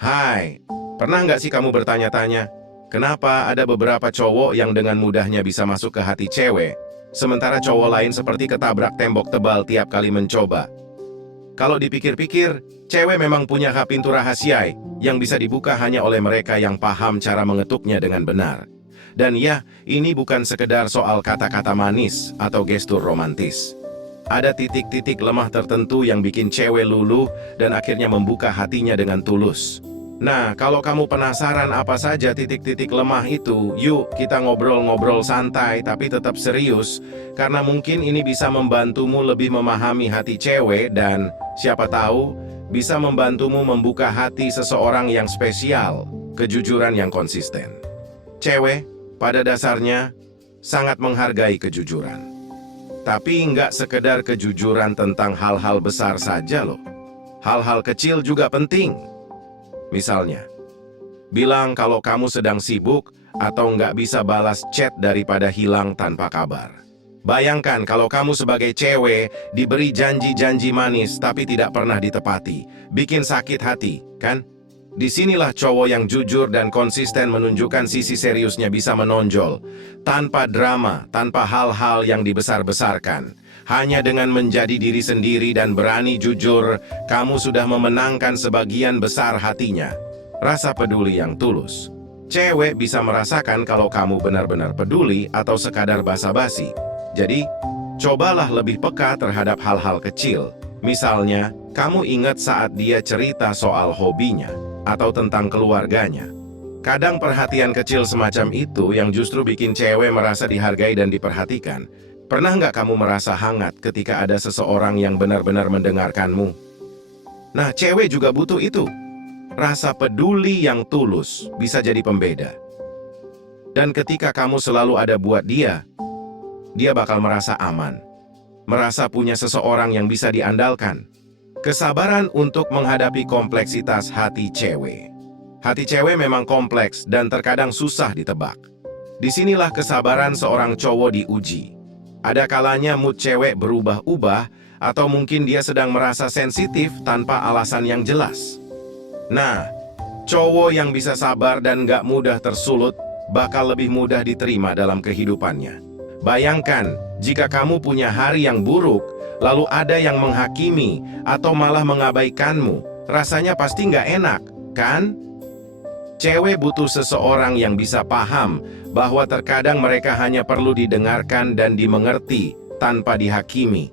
Hai, pernah nggak sih kamu bertanya-tanya, kenapa ada beberapa cowok yang dengan mudahnya bisa masuk ke hati cewek, sementara cowok lain seperti ketabrak tembok tebal tiap kali mencoba? Kalau dipikir-pikir, cewek memang punya hak pintu rahasia yang bisa dibuka hanya oleh mereka yang paham cara mengetuknya dengan benar. Dan ya, ini bukan sekedar soal kata-kata manis atau gestur romantis. Ada titik-titik lemah tertentu yang bikin cewek luluh dan akhirnya membuka hatinya dengan tulus. Nah, kalau kamu penasaran apa saja titik-titik lemah itu, yuk kita ngobrol-ngobrol santai tapi tetap serius, karena mungkin ini bisa membantumu lebih memahami hati cewek dan, siapa tahu, bisa membantumu membuka hati seseorang yang spesial, kejujuran yang konsisten. Cewek, pada dasarnya, sangat menghargai kejujuran. Tapi nggak sekedar kejujuran tentang hal-hal besar saja loh. Hal-hal kecil juga penting. Misalnya, bilang kalau kamu sedang sibuk atau nggak bisa balas chat daripada hilang tanpa kabar. Bayangkan kalau kamu sebagai cewek diberi janji-janji manis tapi tidak pernah ditepati. Bikin sakit hati, kan? Disinilah cowok yang jujur dan konsisten menunjukkan sisi seriusnya bisa menonjol. Tanpa drama, tanpa hal-hal yang dibesar-besarkan. Hanya dengan menjadi diri sendiri dan berani jujur, kamu sudah memenangkan sebagian besar hatinya. Rasa peduli yang tulus. Cewek bisa merasakan kalau kamu benar-benar peduli atau sekadar basa-basi. Jadi, cobalah lebih peka terhadap hal-hal kecil. Misalnya, kamu ingat saat dia cerita soal hobinya atau tentang keluarganya. Kadang perhatian kecil semacam itu yang justru bikin cewek merasa dihargai dan diperhatikan. Pernah nggak kamu merasa hangat ketika ada seseorang yang benar-benar mendengarkanmu? Nah, cewek juga butuh itu. Rasa peduli yang tulus bisa jadi pembeda. Dan ketika kamu selalu ada buat dia bakal merasa aman. Merasa punya seseorang yang bisa diandalkan. Kesabaran untuk menghadapi kompleksitas hati cewek. Hati cewek memang kompleks dan terkadang susah ditebak. Disinilah kesabaran seorang cowok diuji. Ada kalanya mood cewek berubah-ubah atau mungkin dia sedang merasa sensitif tanpa alasan yang jelas. Nah, cowok yang bisa sabar dan gak mudah tersulut bakal lebih mudah diterima dalam kehidupannya. Bayangkan, jika kamu punya hari yang buruk, lalu ada yang menghakimi atau malah mengabaikanmu, rasanya pasti nggak enak, kan? Cewek butuh seseorang yang bisa paham bahwa terkadang mereka hanya perlu didengarkan dan dimengerti tanpa dihakimi.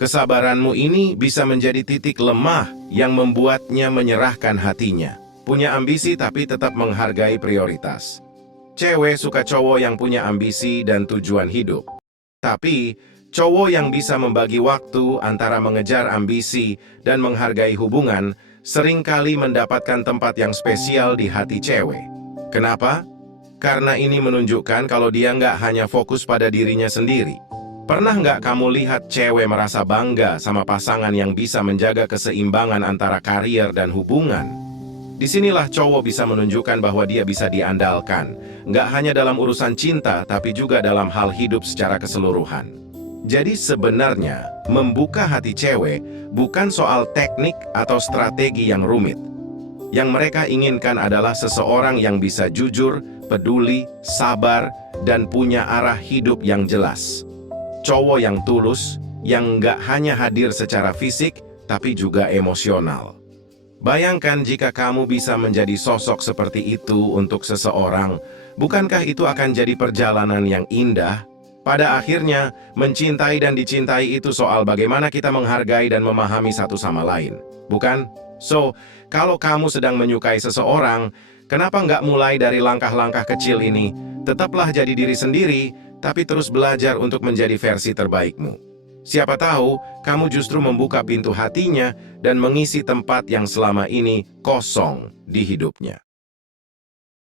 Kesabaranmu ini bisa menjadi titik lemah yang membuatnya menyerahkan hatinya. Punya ambisi tapi tetap menghargai prioritas. Cewek suka cowok yang punya ambisi dan tujuan hidup. Tapi, cowok yang bisa membagi waktu antara mengejar ambisi dan menghargai hubungan seringkali mendapatkan tempat yang spesial di hati cewek. Kenapa? Karena ini menunjukkan kalau dia nggak hanya fokus pada dirinya sendiri. Pernah nggak kamu lihat cewek merasa bangga sama pasangan yang bisa menjaga keseimbangan antara karier dan hubungan? Disinilah cowok bisa menunjukkan bahwa dia bisa diandalkan, nggak hanya dalam urusan cinta, tapi juga dalam hal hidup secara keseluruhan. Jadi sebenarnya, membuka hati cewek bukan soal teknik atau strategi yang rumit. Yang mereka inginkan adalah seseorang yang bisa jujur, peduli, sabar, dan punya arah hidup yang jelas. Cowok yang tulus, yang nggak hanya hadir secara fisik, tapi juga emosional. Bayangkan jika kamu bisa menjadi sosok seperti itu untuk seseorang, bukankah itu akan jadi perjalanan yang indah? Pada akhirnya, mencintai dan dicintai itu soal bagaimana kita menghargai dan memahami satu sama lain, bukan? So, kalau kamu sedang menyukai seseorang, kenapa nggak mulai dari langkah-langkah kecil ini? Tetaplah jadi diri sendiri, tapi terus belajar untuk menjadi versi terbaikmu. Siapa tahu, kamu justru membuka pintu hatinya dan mengisi tempat yang selama ini kosong di hidupnya.